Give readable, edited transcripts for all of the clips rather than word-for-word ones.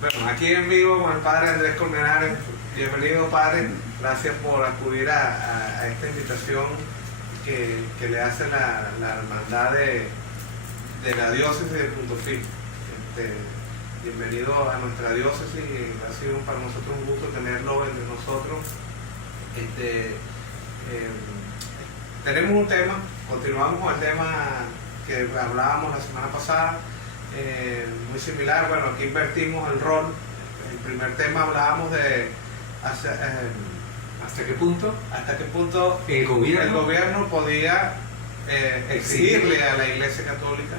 Bueno, aquí en vivo con el padre Andrés Colmenares. Bienvenido, padre. Gracias por acudir a esta invitación que le hace la hermandad de la diócesis de Punto Fijo. Bienvenido a nuestra diócesis. Ha sido para nosotros un gusto tenerlo entre nosotros. Tenemos un tema, continuamos con el tema que hablábamos la semana pasada, muy similar. Bueno, aquí invertimos el rol. El primer tema hablábamos de ¿hasta qué punto el gobierno podía exigirle a la Iglesia Católica.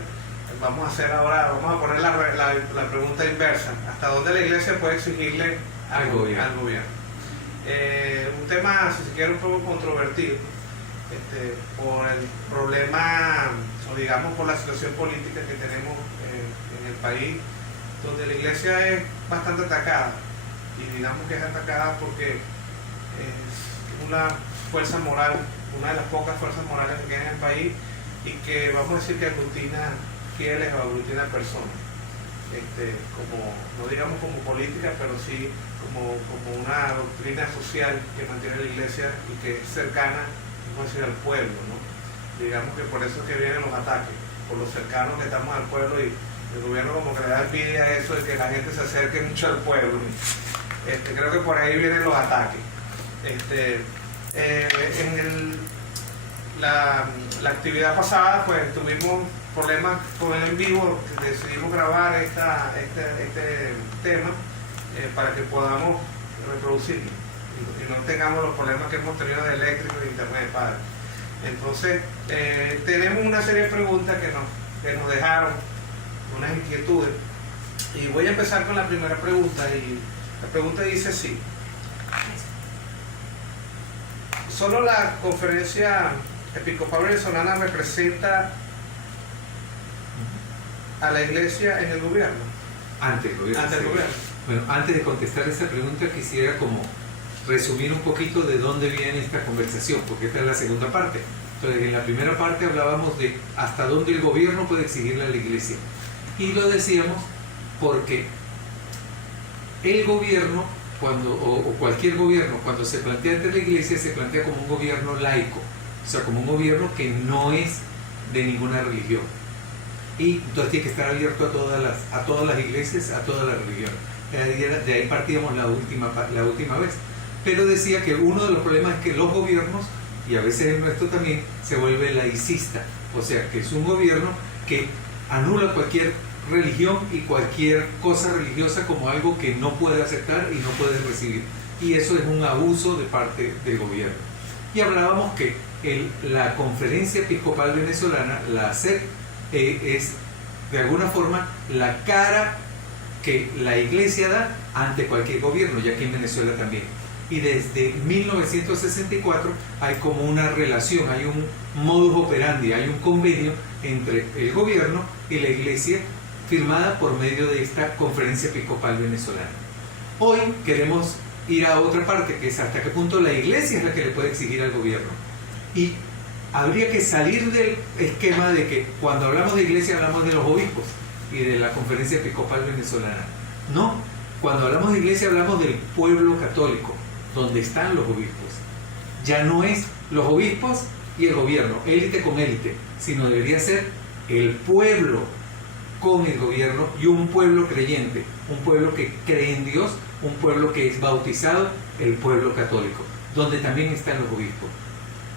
Vamos a poner la pregunta inversa: ¿hasta dónde la Iglesia puede exigirle al gobierno? Un tema, si se quiere, un poco controvertido, por el problema, o digamos por la situación política que tenemos en el país, donde la Iglesia es bastante atacada, y digamos que es atacada porque es una fuerza moral, una de las pocas fuerzas morales que hay en el país, y que vamos a decir que aglutina fieles o aglutina personas, no digamos como política, pero sí como una doctrina social que mantiene la Iglesia y que es cercana, vamos a decir, al pueblo, ¿no? Digamos que por eso es que vienen los ataques, por lo cercanos que estamos al pueblo, y el gobierno como que le da envidia a eso de que la gente se acerque mucho al pueblo. Creo que por ahí vienen los ataques. La actividad pasada, pues tuvimos problemas con el en vivo. Decidimos grabar este tema para que podamos reproducirlo y no tengamos los problemas que hemos tenido de eléctrico y de internet, padre. Entonces, tenemos una serie de preguntas que nos dejaron, unas inquietudes, y voy a empezar con la primera pregunta. Y la pregunta dice así: ¿solo la Conferencia Episcopal Venezolana representa a la Iglesia en el gobierno? Ante el gobierno. Bueno, antes de contestar esta pregunta, quisiera como resumir un poquito de dónde viene esta conversación, porque esta es la segunda parte. Entonces, en la primera parte hablábamos de hasta dónde el gobierno puede exigirle a la Iglesia, y lo decíamos porque el gobierno, o cualquier gobierno, cuando se plantea ante la Iglesia, se plantea como un gobierno laico, o sea, como un gobierno que no es de ninguna religión, y entonces tiene que estar abierto a todas las iglesias, a todas las religiones. De ahí partíamos la última vez. Pero decía que uno de los problemas es que los gobiernos, y a veces el nuestro también, se vuelve laicista, o sea, que es un gobierno que anula cualquier religión y cualquier cosa religiosa como algo que no puede aceptar y no puede recibir, y eso es un abuso de parte del gobierno. Y hablábamos que la Conferencia Episcopal Venezolana, la ACEP, es de alguna forma la cara que la Iglesia da ante cualquier gobierno, y aquí en Venezuela también. Y desde 1964 hay como una relación, hay un modus operandi, hay un convenio entre el gobierno y la Iglesia, firmada por medio de esta Conferencia Episcopal Venezolana. Hoy queremos ir a otra parte, que es hasta qué punto la Iglesia es la que le puede exigir al gobierno. Y habría que salir del esquema de que cuando hablamos de Iglesia hablamos de los obispos y de la Conferencia Episcopal Venezolana. No, cuando hablamos de Iglesia hablamos del pueblo católico, donde están los obispos. Ya no es los obispos y el gobierno, élite con élite, sino debería ser el pueblo con el gobierno, y un pueblo creyente, un pueblo que cree en Dios, un pueblo que es bautizado, el pueblo católico, donde también están los obispos.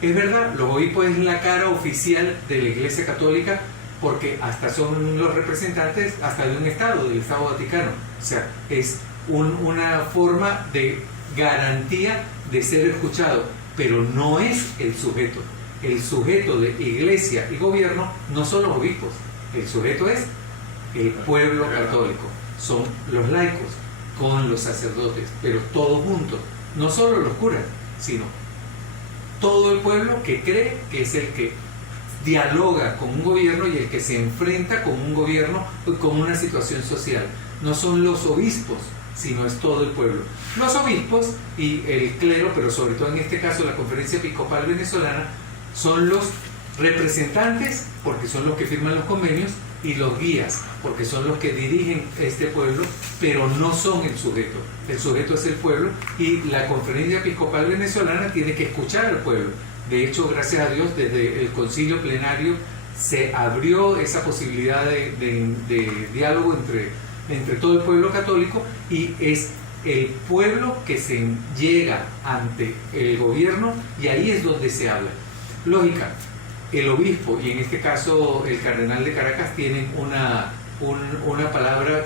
Es verdad, los obispos es la cara oficial de la Iglesia Católica, porque hasta son los representantes hasta de un Estado, del Estado Vaticano. O sea, es una forma de garantía de ser escuchado, pero no es el sujeto. El sujeto de Iglesia y gobierno no son los obispos, el sujeto es el pueblo católico, son los laicos con los sacerdotes, pero todos juntos, no solo los curas, sino todo el pueblo que cree que es el que dialoga con un gobierno y el que se enfrenta con un gobierno con una situación social. No son los obispos, sino es todo el pueblo. Los obispos y el clero, pero sobre todo en este caso la Conferencia Episcopal Venezolana, son los representantes, porque son los que firman los convenios, y los guías, porque son los que dirigen este pueblo, pero no son el sujeto. El sujeto es el pueblo y la Conferencia Episcopal Venezolana tiene que escuchar al pueblo. De hecho, gracias a Dios, desde el concilio plenario se abrió esa posibilidad de diálogo entre todo el pueblo católico, y es el pueblo que se llega ante el gobierno y ahí es donde se habla. Lógica, el obispo y en este caso el cardenal de Caracas tienen una palabra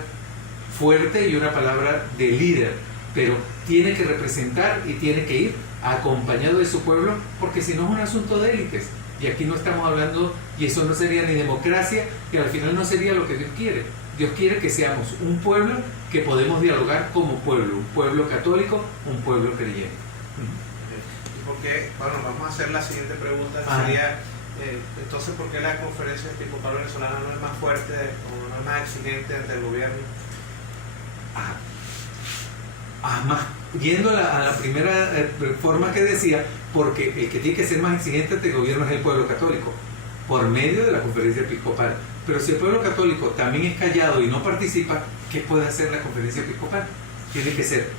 fuerte y una palabra de líder, pero tiene que representar y tiene que ir acompañado de su pueblo, porque si no es un asunto de élites. Y aquí no estamos hablando, y eso no sería ni democracia, y al final no sería lo que Dios quiere. Dios quiere que seamos un pueblo que podemos dialogar como pueblo, un pueblo católico, un pueblo creyente. Porque, bueno, vamos a hacer la siguiente pregunta, que sería, entonces, ¿por qué la Conferencia Episcopal Venezolana no es más fuerte o no es más exigente ante el gobierno? Yendo a la primera forma que decía, porque el que tiene que ser más exigente ante el gobierno es el pueblo católico, por medio de la Conferencia Episcopal. Pero si el pueblo católico también es callado y no participa, ¿qué puede hacer la Conferencia Episcopal? Tiene que ser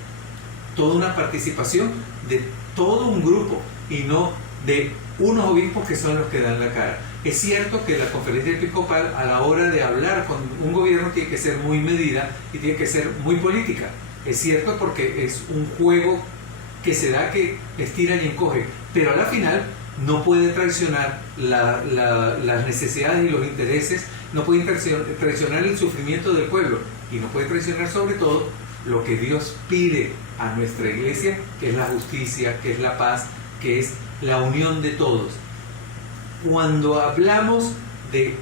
toda una participación de todo un grupo y no de unos obispos que son los que dan la cara. Es cierto que la Conferencia Episcopal, a la hora de hablar con un gobierno, tiene que ser muy medida y tiene que ser muy política. Es cierto, porque es un juego que se da, que estira y encoge, pero a la final no puede traicionar las necesidades y los intereses, no puede traicionar el sufrimiento del pueblo, y no puede traicionar sobre todo lo que Dios pide a nuestra iglesia, que es la justicia, que es la paz, que es la unión de todos. Cuando hablamos de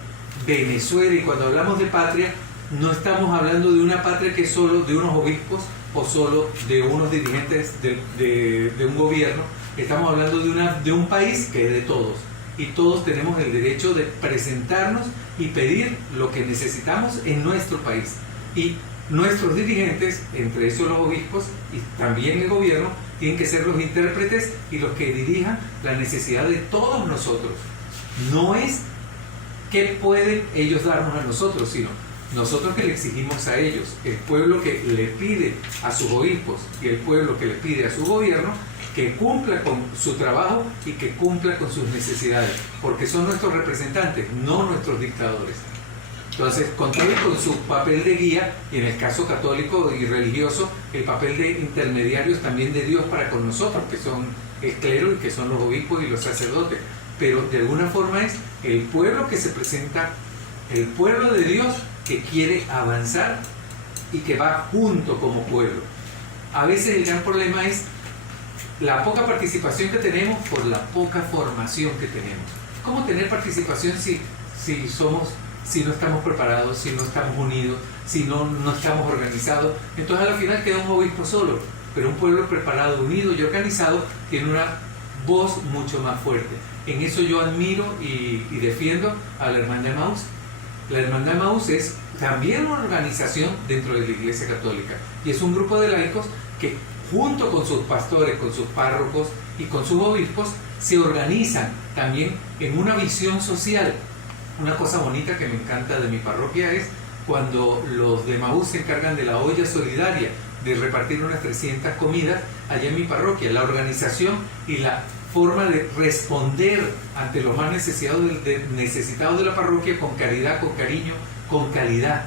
Venezuela y cuando hablamos de patria, no estamos hablando de una patria que es solo de unos obispos o solo de unos dirigentes de un gobierno. Estamos hablando de un país que es de todos, y todos tenemos el derecho de presentarnos y pedir lo que necesitamos en nuestro país. Y nuestros dirigentes, entre esos los obispos y también el gobierno, tienen que ser los intérpretes y los que dirijan la necesidad de todos nosotros. No es qué pueden ellos darnos a nosotros, sino nosotros que le exigimos a ellos, el pueblo que le pide a sus obispos y el pueblo que le pide a su gobierno que cumpla con su trabajo y que cumpla con sus necesidades, porque son nuestros representantes, no nuestros dictadores. Entonces, con su papel de guía, y en el caso católico y religioso, el papel de intermediarios también de Dios para con nosotros, que son el clero y que son los obispos y los sacerdotes. Pero de alguna forma es el pueblo que se presenta, el pueblo de Dios que quiere avanzar y que va junto como pueblo. A veces el gran problema es la poca participación que tenemos por la poca formación que tenemos. ¿Cómo tener participación si no estamos preparados, si no estamos unidos, si no estamos organizados? Entonces al final queda un obispo solo, pero un pueblo preparado, unido y organizado tiene una voz mucho más fuerte. En eso yo admiro y defiendo a la Hermandad de Emaús. La Hermandad de Emaús es también una organización dentro de la Iglesia Católica, y es un grupo de laicos que junto con sus pastores, con sus párrocos y con sus obispos se organizan también en una visión social. Una cosa bonita que me encanta de mi parroquia es cuando los de Emaús se encargan de la olla solidaria, de repartir unas 300 comidas allá en mi parroquia. La organización y la forma de responder ante los más necesitados de la parroquia con caridad, con cariño, con calidad.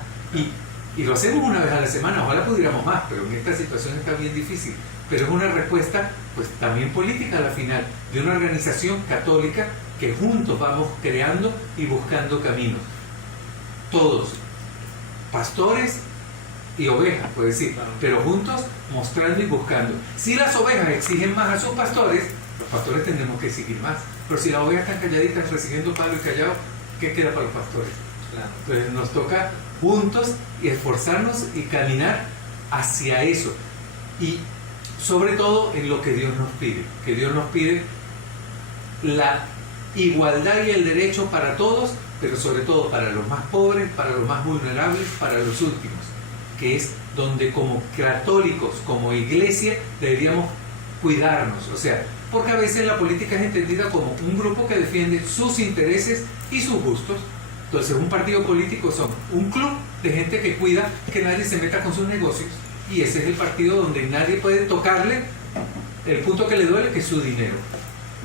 Y lo hacemos una vez a la semana, ojalá pudiéramos más, pero en esta situación está bien difícil. Pero es una respuesta pues también política a la final, de una organización católica que juntos vamos creando y buscando caminos. Todos, pastores y ovejas, puedo decir, pero juntos mostrando y buscando. Si las ovejas exigen más a sus pastores, los pastores tendremos que exigir más. Pero si las ovejas están calladitas recibiendo palo y callado, ¿qué queda para los pastores? Claro. Entonces nos toca juntos y esforzarnos y caminar hacia eso. Y sobre todo en lo que Dios nos pide, que Dios nos pide la igualdad y el derecho para todos, pero sobre todo para los más pobres, para los más vulnerables, para los últimos, que es donde como católicos, como iglesia, deberíamos cuidarnos. O sea, porque a veces la política es entendida como un grupo que defiende sus intereses y sus gustos, Entonces un partido político son un club de gente que cuida que nadie se meta con sus negocios, y ese es el partido donde nadie puede tocarle el punto que le duele, que es su dinero.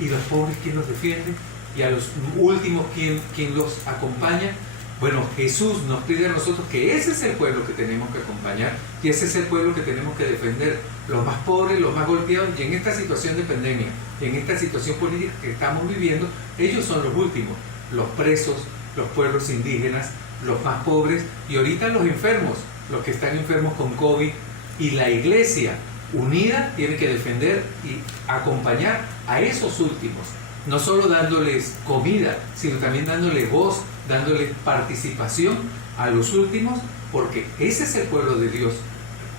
Y los pobres, ¿quién los defiende? Y a los últimos, ¿quién los acompaña? Bueno, Jesús nos pide a nosotros que ese es el pueblo que tenemos que acompañar, y ese es el pueblo que tenemos que defender, los más pobres, los más golpeados. Y en esta situación de pandemia, en esta situación política que estamos viviendo, ellos son los últimos, los presos, los pueblos indígenas, los más pobres, y ahorita los enfermos, los que están enfermos con COVID. Y la iglesia unida tiene que defender y acompañar a esos últimos, no solo dándoles comida, sino también dándoles voz, dándoles participación a los últimos, porque ese es el pueblo de Dios.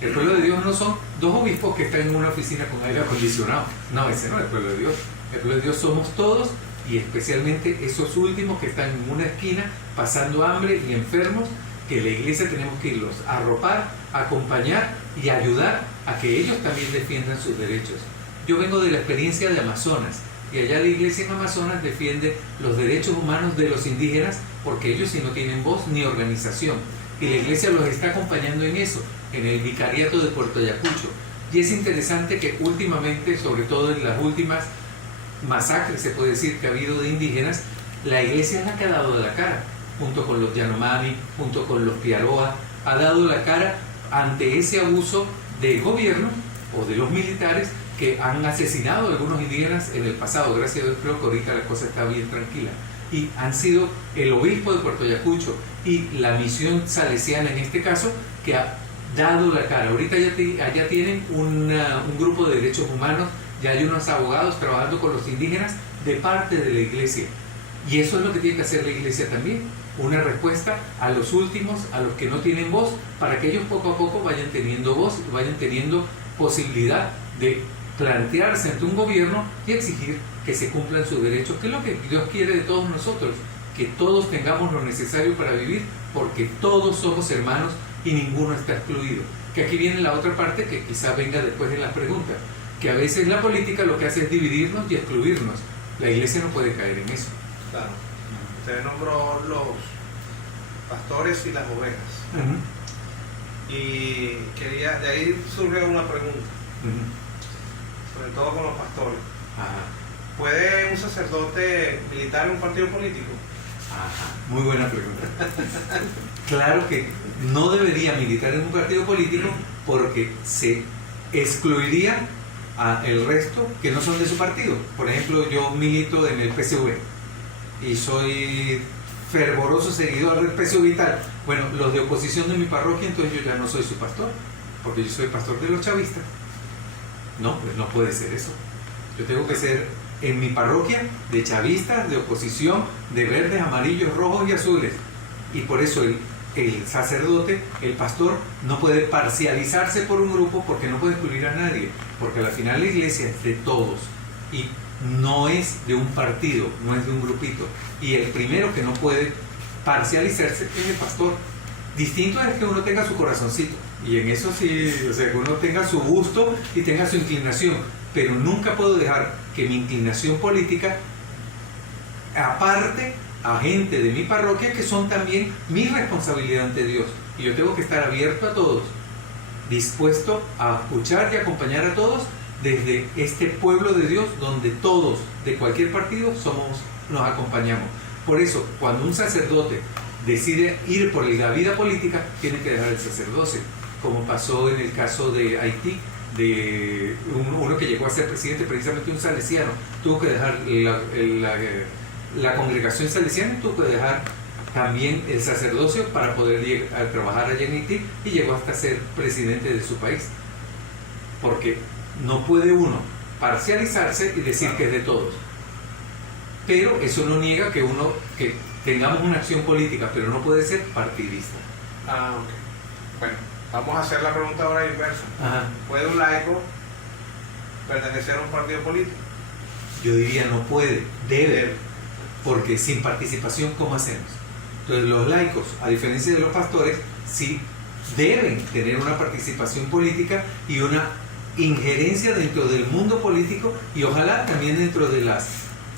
El pueblo de Dios no son dos obispos que están en una oficina con aire acondicionado. No, ese no es el pueblo de Dios. El pueblo de Dios somos todos, y especialmente esos últimos que están en una esquina pasando hambre y enfermos, que la iglesia tenemos que irlos a arropar, acompañar y ayudar a que ellos también defiendan sus derechos. Yo vengo de la experiencia de Amazonas, y allá la iglesia en Amazonas defiende los derechos humanos de los indígenas, porque ellos sí no tienen voz ni organización, y la iglesia los está acompañando en eso, en el vicariato de Puerto Ayacucho. Y es interesante que últimamente, sobre todo en las últimas masacres, se puede decir, que ha habido de indígenas, la iglesia es la que ha dado la cara, junto con los Yanomami, junto con los Piaroa, ha dado la cara ante ese abuso del gobierno o de los militares que han asesinado a algunos indígenas en el pasado. Gracias a Dios, creo que ahorita la cosa está bien tranquila. Y han sido el obispo de Puerto Ayacucho y la misión salesiana en este caso, que ha dado la cara. Ahorita allá tienen un grupo de derechos humanos, ya hay unos abogados trabajando con los indígenas de parte de la iglesia. Y eso es lo que tiene que hacer la iglesia también, una respuesta a los últimos, a los que no tienen voz, para que ellos poco a poco vayan teniendo voz, vayan teniendo posibilidad de plantearse ante un gobierno y exigir que se cumplan sus derechos, que es lo que Dios quiere de todos nosotros, que todos tengamos lo necesario para vivir, porque todos somos hermanos y ninguno está excluido. Que aquí viene la otra parte que quizá venga después de las preguntas, que a veces la política lo que hace es dividirnos y excluirnos. La iglesia no puede caer en eso. Claro. Usted nombró los pastores y las ovejas. Y quería, de ahí surge una pregunta, sobre todo con los pastores. ¿Puede un sacerdote militar en un partido político? Muy buena pregunta. Claro que no debería militar en un partido político, porque se excluiría a el resto que no son de su partido. Por ejemplo, yo milito en el PSV y soy fervoroso seguidor del PSV y tal. Bueno, los de oposición de mi parroquia, entonces yo ya no soy su pastor, porque yo soy pastor de los chavistas. No, pues no puede ser eso. Yo tengo que ser en mi parroquia de chavistas, de oposición, de verdes, amarillos, rojos y azules. Y por eso el sacerdote, el pastor, no puede parcializarse por un grupo, porque no puede excluir a nadie, porque al final la iglesia es de todos y no es de un partido, no es de un grupito. Y el primero que no puede parcializarse es el pastor. Distinto es que uno tenga su corazoncito, y en eso sí, o sea, que uno tenga su gusto y tenga su inclinación, pero nunca puedo dejar que mi inclinación política aparte a gente de mi parroquia que son también mi responsabilidad ante Dios. Y yo tengo que estar abierto a todos, dispuesto a escuchar y acompañar a todos desde este pueblo de Dios, donde todos, de cualquier partido, nos acompañamos. Por eso, cuando un sacerdote decide ir por la vida política, tiene que dejar el sacerdocio, como pasó en el caso de Haití, de uno que llegó a ser presidente, precisamente un salesiano, tuvo que dejar la congregación salesiana, tuvo que dejar también el sacerdocio para poder llegar a trabajar allá en Haití, y llegó hasta ser presidente de su país, porque no puede uno parcializarse y decir que es de todos. Pero eso no niega que tengamos una acción política, pero no puede ser partidista. Ok. Bueno, vamos a hacer la pregunta ahora inversa. ¿Puede un laico pertenecer a un partido político? Yo diría no puede, debe, porque sin participación, ¿cómo hacemos? Entonces los laicos, a diferencia de los pastores, sí deben tener una participación política y una injerencia dentro del mundo político, y ojalá también dentro de las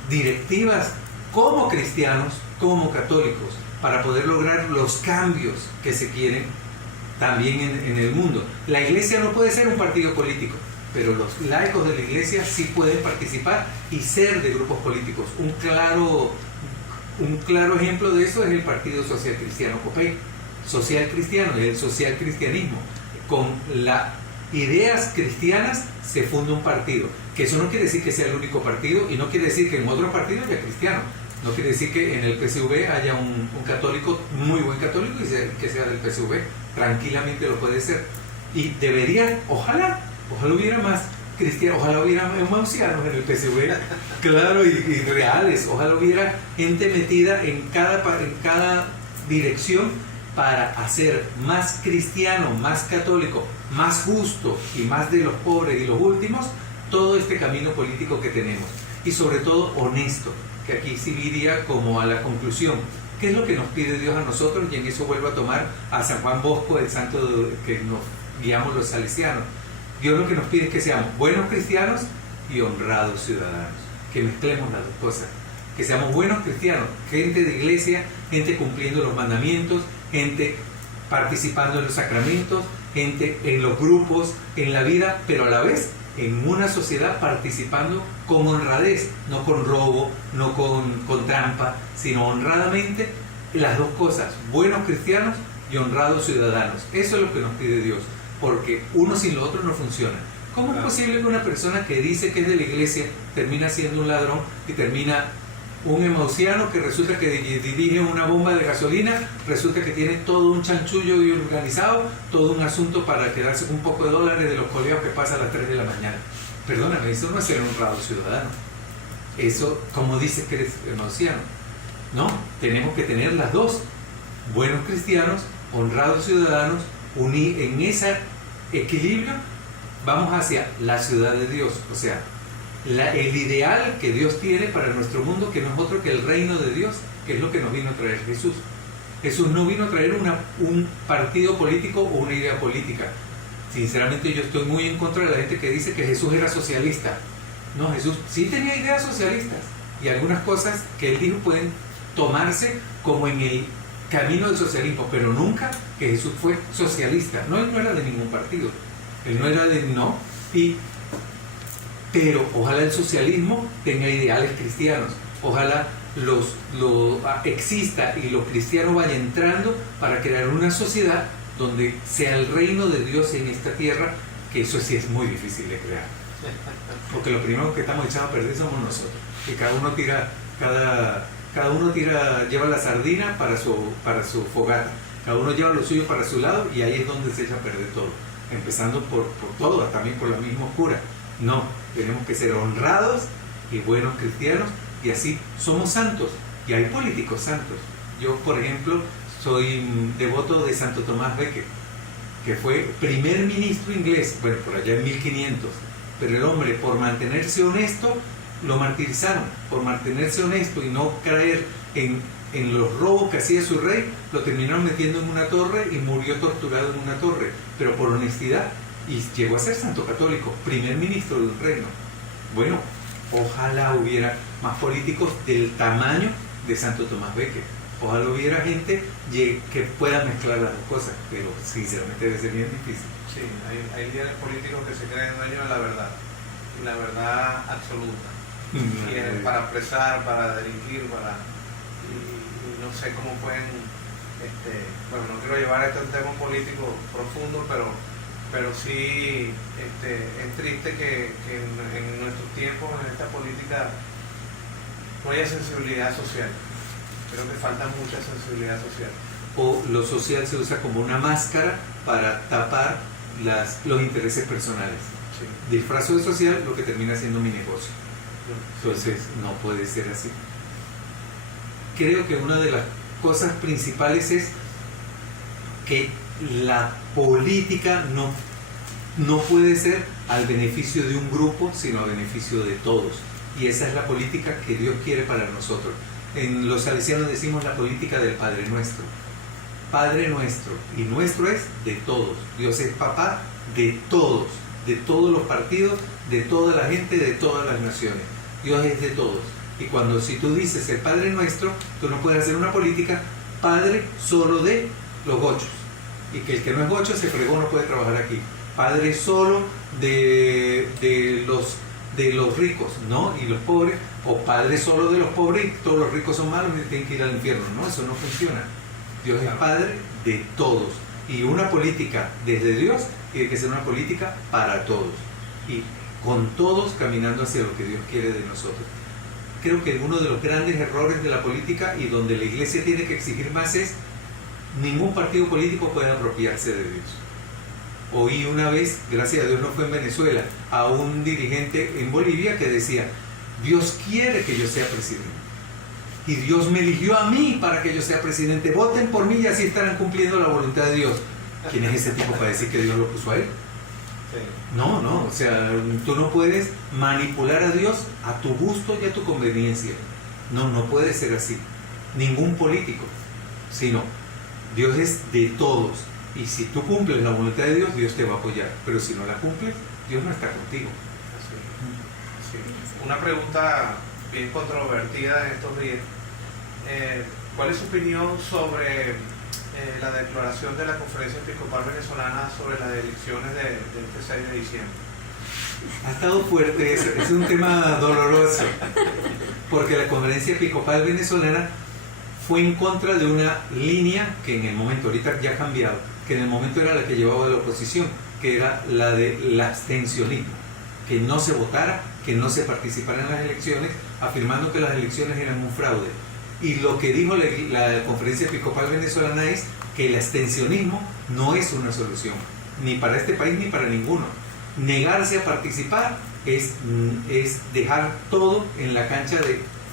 directivas como cristianos, como católicos, para poder lograr los cambios que se quieren también en el mundo. La iglesia no puede ser un partido político, pero los laicos de la iglesia sí pueden participar y ser de grupos políticos. Un claro ejemplo de eso es el Partido Social Cristiano COPEI. Social cristiano, el social cristianismo. Con las ideas cristianas se funda un partido. Que eso no quiere decir que sea el único partido y no quiere decir que en otros partidos haya cristianos. No quiere decir que en el PSV haya un católico, muy buen católico, y que sea del PSV. Tranquilamente lo puede ser. Y deberían, ojalá hubiera más cristianos, ojalá hubiera emausianos en el PSV, claro, y reales. Ojalá hubiera gente metida en cada dirección para hacer más cristiano, más católico, más justo y más de los pobres y los últimos todo este camino político que tenemos. Y sobre todo honesto, que aquí sí iría como a la conclusión. ¿Qué es lo que nos pide Dios a nosotros? Y en eso vuelvo a tomar a San Juan Bosco, el santo que nos guiamos los salesianos. Dios lo que nos pide es que seamos buenos cristianos y honrados ciudadanos. Que mezclemos las dos cosas. Que seamos buenos cristianos, gente de iglesia, gente cumpliendo los mandamientos, gente participando en los sacramentos, gente en los grupos, en la vida, pero a la vez en una sociedad participando con honradez, no con robo, no con trampa, sino honradamente las dos cosas, buenos cristianos y honrados ciudadanos. Eso es lo que nos pide Dios, porque uno sin lo otro no funciona. ¿Cómo es posible que una persona que dice que es de la iglesia termina siendo un ladrón y termina un emausiano que resulta que dirige una bomba de gasolina, resulta que tiene todo un chanchullo y organizado, todo un asunto para quedarse con un poco de dólares de los coleos que pasa a las 3 de la mañana? Perdóname, eso no es ser honrado ciudadano. Eso, como dices que eres emausiano. No, tenemos que tener las dos. Buenos cristianos, honrados ciudadanos, en ese equilibrio vamos hacia la ciudad de Dios, o sea, el ideal que Dios tiene para nuestro mundo, que no es otro que el reino de Dios, que es lo que nos vino a traer Jesús. Jesús no vino a traer un partido político o una idea política. Sinceramente yo estoy muy en contra de la gente que dice que Jesús era socialista. No, Jesús sí tenía ideas socialistas y algunas cosas que él dijo pueden tomarse como en el camino del socialismo, pero nunca que Jesús fue socialista. No, él no era de ningún partido. Él no era de... no. Pero ojalá el socialismo tenga ideales cristianos, ojalá exista y lo cristiano vaya entrando para crear una sociedad donde sea el reino de Dios en esta tierra, que eso sí es muy difícil de crear. Porque lo primero que estamos echados a perder somos nosotros, que cada uno lleva la sardina para su fogata, cada uno lleva lo suyo para su lado y ahí es donde se echa a perder todo, empezando por todo, también por la misma oscura. No, tenemos que ser honrados y buenos cristianos y así somos santos y hay políticos santos. Yo, por ejemplo, soy devoto de Santo Tomás Becket, que fue primer ministro inglés, bueno, por allá en 1500, pero el hombre, por mantenerse honesto, lo martirizaron. Por mantenerse honesto y no caer en los robos que hacía su rey, lo terminaron metiendo en una torre y murió torturado en una torre, pero por honestidad. Y llegó a ser santo católico, primer ministro de un reino. Bueno, ojalá hubiera más políticos del tamaño de Santo Tomás Becket. Ojalá hubiera gente que pueda mezclar las dos cosas, pero sinceramente debe ser bien difícil. Sí, hay líderes políticos que se creen dueños de la verdad, y la verdad absoluta. Y para apresar, para delinquir, y no sé cómo pueden, bueno, no quiero llevar esto a un tema político profundo, pero sí es triste que en nuestros tiempos, en esta política, no haya sensibilidad social. Creo que falta mucha sensibilidad social. O lo social se usa como una máscara para tapar los intereses personales. Sí. Disfrazo de social lo que termina siendo mi negocio. Entonces no puede ser así. Creo que una de las cosas principales es que la política no puede ser al beneficio de un grupo, sino al beneficio de todos. Y esa es la política que Dios quiere para nosotros. En los salesianos decimos la política del Padre Nuestro. Padre Nuestro. Y nuestro es de todos. Dios es papá de todos los partidos, de toda la gente, de todas las naciones. Dios es de todos. Y si tú dices el Padre Nuestro, tú no puedes hacer una política padre solo de los gochos, y que el que no es gocho se fregó, no puede trabajar aquí. Padre solo de los ricos, ¿no? Y los pobres, o padre solo de los pobres y todos los ricos son malos y tienen que ir al infierno. No, eso no funciona. Dios es padre de todos, y una política desde Dios tiene que ser una política para todos, y con todos caminando hacia lo que Dios quiere de nosotros. Creo que uno de los grandes errores de la política, y donde la iglesia tiene que exigir más, es ningún partido político puede apropiarse de Dios. Oí una vez, gracias a Dios no fue en Venezuela, a un dirigente en Bolivia que decía: Dios quiere que yo sea presidente, y Dios me eligió a mí para que yo sea presidente, voten por mí y así estarán cumpliendo la voluntad de Dios. ¿Quién es ese tipo para decir que Dios lo puso a él? No, o sea, tú no puedes manipular a Dios a tu gusto y a tu conveniencia. No puede ser así. Ningún político, sino Dios es de todos. Y si tú cumples la voluntad de Dios, Dios te va a apoyar. Pero si no la cumples, Dios no está contigo. Sí. Una pregunta bien controvertida en estos días. ¿Cuál es su opinión sobre la declaración de la Conferencia Episcopal Venezolana sobre las elecciones de este 6 de diciembre? Ha estado fuerte eso, es un tema doloroso, porque la Conferencia Episcopal Venezolana fue en contra de una línea que en el momento, ahorita ya ha cambiado, que en el momento era la que llevaba la oposición, que era la del abstencionismo, que no se votara, que no se participara en las elecciones, afirmando que las elecciones eran un fraude. Y lo que dijo la Conferencia Episcopal Venezolana es que el abstencionismo no es una solución, ni para este país ni para ninguno. Negarse a participar es dejar todo en la cancha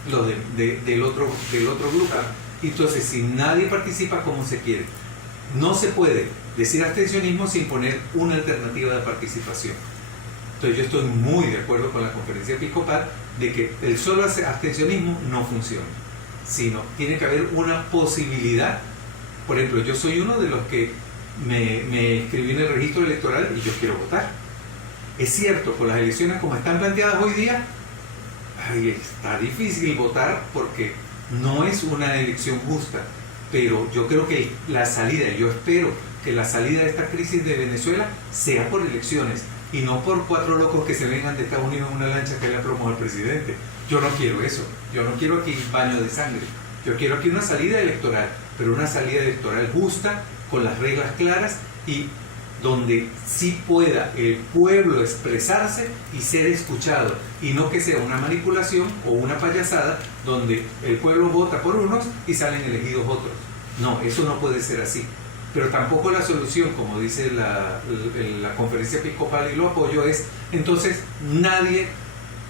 del otro grupo. Entonces, si nadie participa, ¿cómo se quiere? No se puede decir abstencionismo sin poner una alternativa de participación. Entonces, yo estoy muy de acuerdo con la Conferencia Episcopal de que el solo abstencionismo no funciona, sino tiene que haber una posibilidad. Por ejemplo, yo soy uno de los que me inscribí en el registro electoral y yo quiero votar. Es cierto, con las elecciones como están planteadas hoy día, está difícil votar porque no es una elección justa, pero yo creo que la salida, yo espero que la salida de esta crisis de Venezuela sea por elecciones y no por 4 locos que se vengan de Estados Unidos en una lancha que le promueva al presidente. Yo no quiero eso, yo no quiero aquí baño de sangre, yo quiero aquí una salida electoral, pero una salida electoral justa, con las reglas claras y donde sí pueda el pueblo expresarse y ser escuchado, y no que sea una manipulación o una payasada donde el pueblo vota por unos y salen elegidos otros. No, eso no puede ser así. Pero tampoco la solución, como dice la Conferencia Episcopal, y lo apoyo, es entonces nadie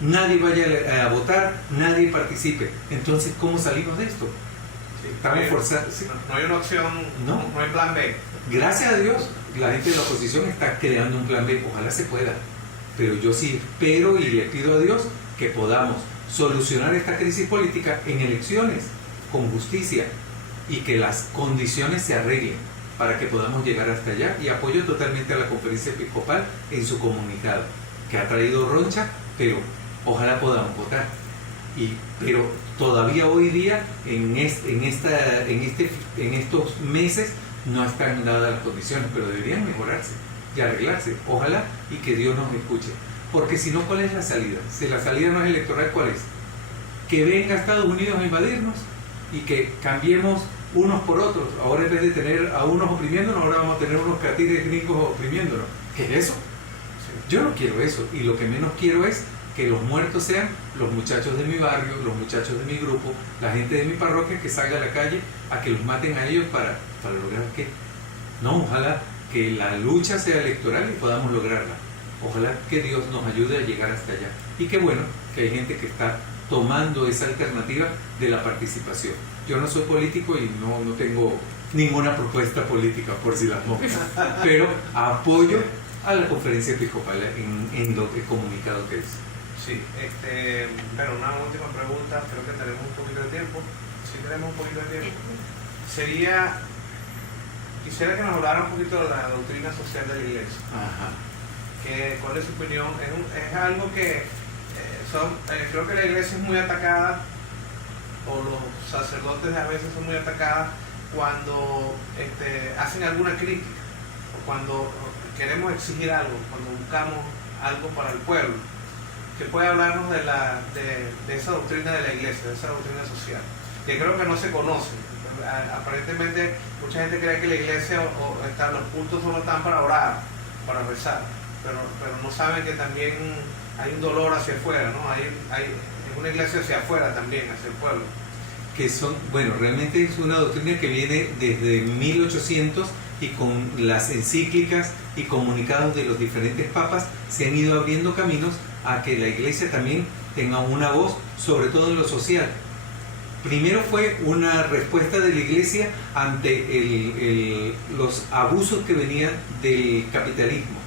vaya a votar, nadie participe. Entonces, ¿cómo salimos de esto? Estamos forzados. ¿Sí? No hay una opción, no hay plan B. Gracias a Dios, la gente de la oposición está creando un plan B, ojalá se pueda. Pero yo sí espero y le pido a Dios que podamos solucionar esta crisis política en elecciones, con justicia, y que las condiciones se arreglen para que podamos llegar hasta allá. Y apoyo totalmente a la Conferencia Episcopal en su comunicado, que ha traído roncha, pero ojalá podamos votar. Pero todavía hoy día, en estos meses, no están dadas las condiciones, pero deberían mejorarse y arreglarse. Ojalá y que Dios nos escuche. Porque si no, ¿cuál es la salida? Si la salida no es electoral, ¿cuál es? Que venga Estados Unidos a invadirnos y que cambiemos unos por otros. Ahora, en vez de tener a unos oprimiéndonos, ahora vamos a tener unos catires gringos oprimiéndonos. ¿Qué es eso? Yo no quiero eso, y lo que menos quiero es que los muertos sean los muchachos de mi barrio, los muchachos de mi grupo, la gente de mi parroquia que salga a la calle a que los maten a ellos para lograr ¿qué? No, ojalá que la lucha sea electoral y podamos lograrla. Ojalá que Dios nos ayude a llegar hasta allá. Y qué bueno que hay gente que está tomando esa alternativa de la participación. Yo no soy político y no tengo ninguna propuesta política, por si las moscas, pero apoyo a la Conferencia Episcopal en lo que comunicado que es. Sí, pero una última pregunta, creo que tenemos un poquito de tiempo. Sí, tenemos un poquito de tiempo. Quisiera que nos hablara un poquito de la doctrina social de la Iglesia. Ajá. ¿Cuál es su opinión? Es algo que creo que la Iglesia es muy atacada, o los sacerdotes a veces son muy atacadas cuando hacen alguna crítica, o cuando queremos exigir algo, cuando buscamos algo para el pueblo, que puede hablarnos de esa doctrina de la iglesia, de esa doctrina social, que creo que no se conoce. Aparentemente mucha gente cree que la iglesia los cultos solo están para orar, para rezar, pero no saben que también hay un dolor hacia afuera, ¿no? Hay una iglesia hacia afuera también, hacia el pueblo. Que son, bueno, realmente es una doctrina que viene desde 1800 y con las encíclicas y comunicados de los diferentes papas se han ido abriendo caminos a que la iglesia también tenga una voz, sobre todo en lo social. Primero fue una respuesta de la iglesia ante los abusos que venían del capitalismo,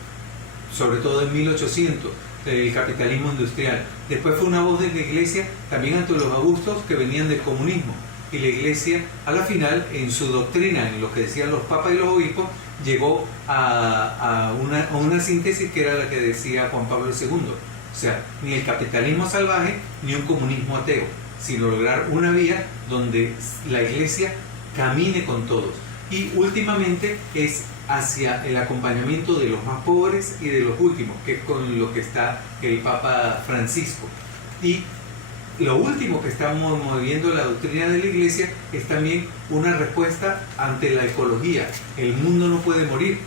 sobre todo en 1800, el capitalismo industrial. Después fue una voz de la iglesia también ante los abusos que venían del comunismo. Y la iglesia, a la final, en su doctrina, en lo que decían los papas y los obispos, llegó a una síntesis que era la que decía Juan Pablo II. O sea, ni el capitalismo salvaje, ni un comunismo ateo, sino lograr una vía donde la iglesia camine con todos. Y últimamente es hacia el acompañamiento de los más pobres y de los últimos, que es con lo que está el Papa Francisco. Y lo último que estamos moviendo la doctrina de la iglesia es también una respuesta ante la ecología. El mundo no puede morir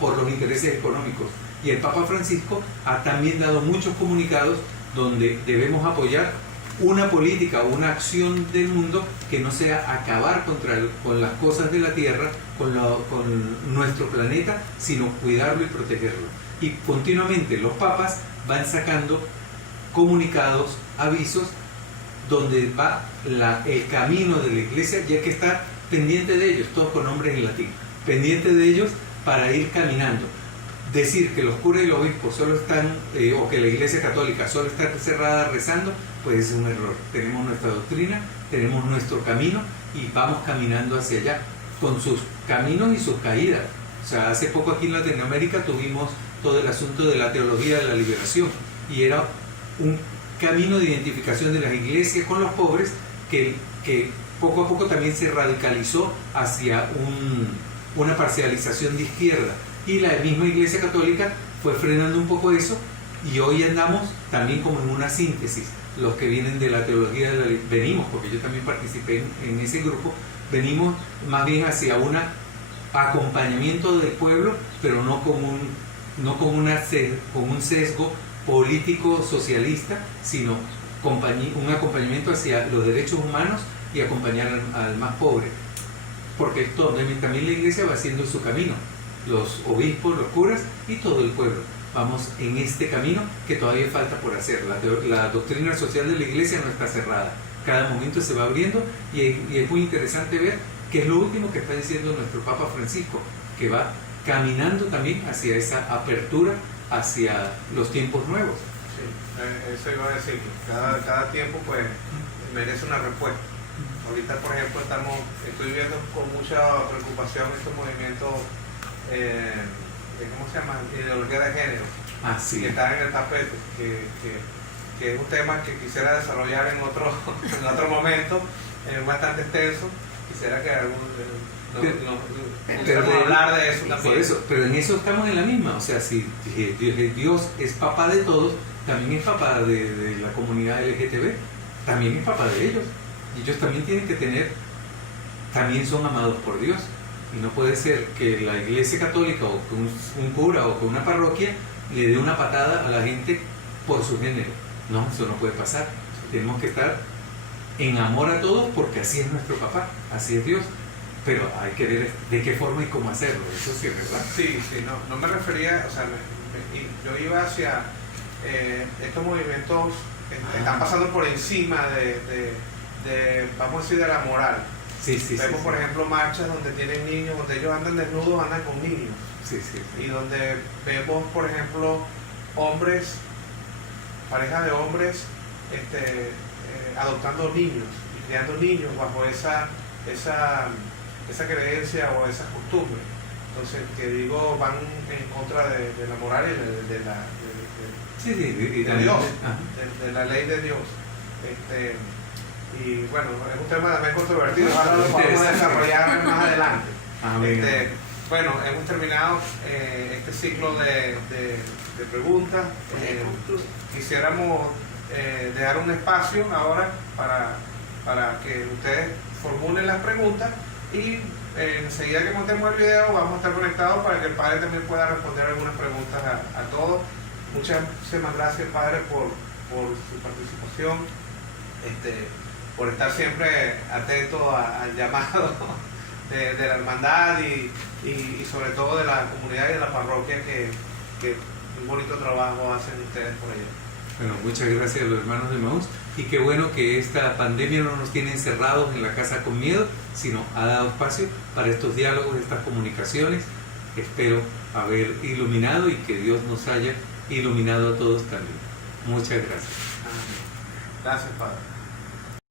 por los intereses económicos. Y el Papa Francisco ha también dado muchos comunicados donde debemos apoyar una política o una acción del mundo que no sea acabar con las cosas de la tierra, con nuestro planeta, sino cuidarlo y protegerlo. Y continuamente los papas van sacando comunicados, avisos, donde va el camino de la iglesia, ya que está pendiente de ellos, todos con nombres en latín, pendiente de ellos para ir caminando. Decir que los curas y los obispos solo están, o que la iglesia católica solo está cerrada rezando, pues es un error. Tenemos nuestra doctrina, tenemos nuestro camino y vamos caminando hacia allá, con sus caminos y sus caídas. O sea, hace poco aquí en Latinoamérica tuvimos todo el asunto de la teología de la liberación, y era un camino de identificación de las iglesias con los pobres que poco a poco también se radicalizó hacia una parcialización de izquierda. Y la misma Iglesia Católica fue frenando un poco eso, y hoy andamos también como en una síntesis. Los que vienen de la teología venimos, porque yo también participé en ese grupo, venimos más bien hacia un acompañamiento del pueblo, pero no con un sesgo político socialista, sino un acompañamiento hacia los derechos humanos y acompañar al más pobre. Porque también la Iglesia va haciendo su camino. Los obispos, los curas y todo el pueblo. Vamos en este camino que todavía falta por hacer. La doctrina social de la iglesia no está cerrada. Cada momento se va abriendo y es muy interesante ver qué es lo último que está diciendo nuestro Papa Francisco, que va caminando también hacia esa apertura, hacia los tiempos nuevos. Sí, eso iba a decir. Cada tiempo pues merece una respuesta. Ahorita, por ejemplo, estoy viendo con mucha preocupación estos movimientos ¿cómo se llama? Ideología de género, sí. Que está en el tapete, que es un tema que quisiera desarrollar en otro momento, bastante extenso. Quisiera que pudiéramos hablar de eso también. Por eso, pero en eso estamos en la misma. O sea, si Dios es papá de todos, también es papá de la comunidad LGTB, también es papá de ellos. Y ellos también tienen que también son amados por Dios. Y no puede ser que la iglesia católica o que un cura o que una parroquia le dé una patada a la gente por su género. No, eso no puede pasar. Tenemos que estar en amor a todos, porque así es nuestro papá, así es Dios. Pero hay que ver de qué forma y cómo hacerlo. Eso sí es verdad. Sí, no me refería, o sea, yo iba hacia estos movimientos que están pasando por encima de, vamos a decir, de la moral. Vemos, por ejemplo, marchas donde tienen niños, donde ellos andan desnudos, andan con niños. Y donde vemos, por ejemplo, parejas de hombres adoptando niños y criando niños bajo esa creencia o esa costumbre. Entonces, que digo, van en contra de la moral y de Dios, de la ley de Dios. y bueno, es un tema también controvertido, ahora lo vamos a desarrollar más adelante. Bueno, hemos terminado este ciclo de preguntas. Quisiéramos dejar un espacio ahora para que ustedes formulen las preguntas y enseguida que montemos el video vamos a estar conectados para que el padre también pueda responder algunas preguntas a todos. Muchísimas gracias, padre, por su participación, por estar siempre atento al llamado de la hermandad y sobre todo de la comunidad y de la parroquia que un bonito trabajo hacen ustedes por allá. Bueno, muchas gracias a los hermanos de Emaús, y qué bueno que esta pandemia no nos tiene encerrados en la casa con miedo, sino ha dado espacio para estos diálogos, estas comunicaciones. Espero haber iluminado y que Dios nos haya iluminado a todos también. Muchas gracias. Gracias, Padre.